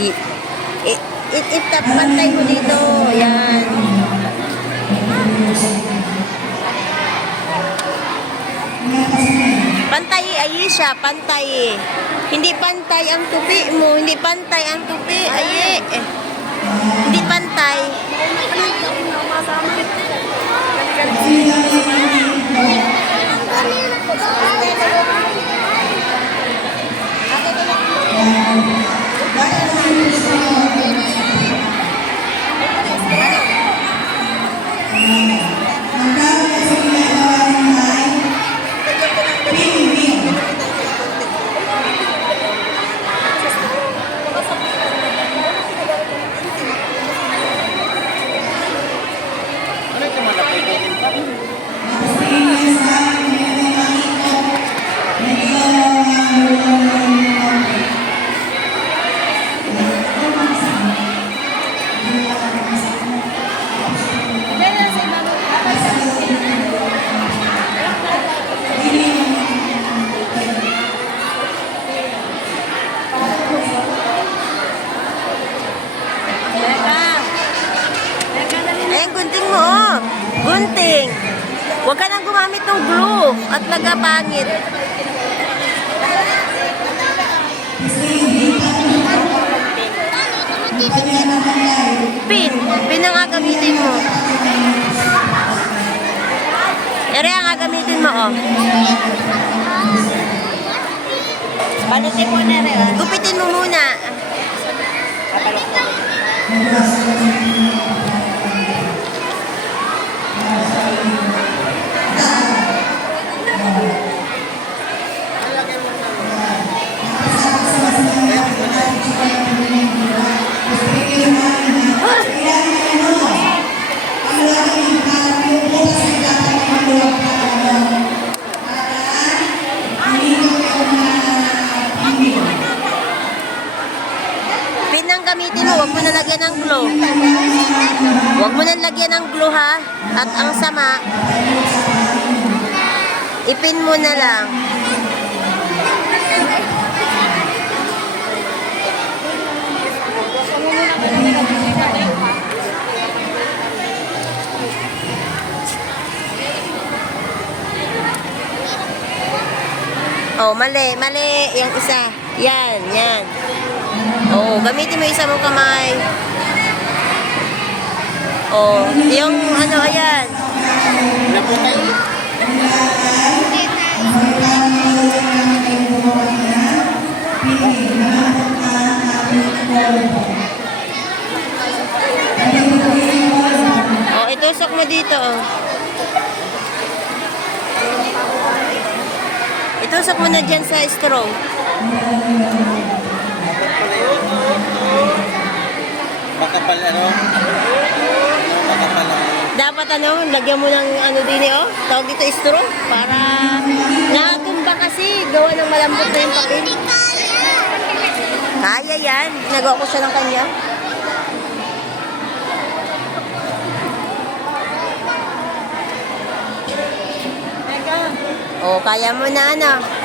Itap, pantay mo dito. Yan. Pantay, Ayesha, pantay. Hindi pantay ang tupi mo. Hindi pantay ang tupi. Eh, Hindi pantay. Ano Ayan, gunting mo. Gunting. Huwag ka nang gumamit ng glue at lagapangit. Pin. Pin ang gagamitin mo. Ere ang gagamitin mo, oh. Balutin mo na rin ah. Gupitin mo muna. Kapalok ko. Gamitin mo, huwag mo na lagyan ng glue. Huwag mo na lagyan ng glue ha. At ang sama, ipin mo na lang. Oh, mali, mali. Yung isa. Yan, yan. Oo, gamitin mo isa mong kamay. Oh, yung ano, ayan. Naputay. Oh, itusok mo dito, oh. Itusok mo na dyan sa straw. Makapal ano? Ano makapal ang Dapat ano, lagyan mo ng ano din eh, oh. Tawag dito straw. Para natumba kasi. Gawa ng malambot na yung papel. Kaya yan. Nagawa ko siya ng kanya. Oh, kaya mo na ano.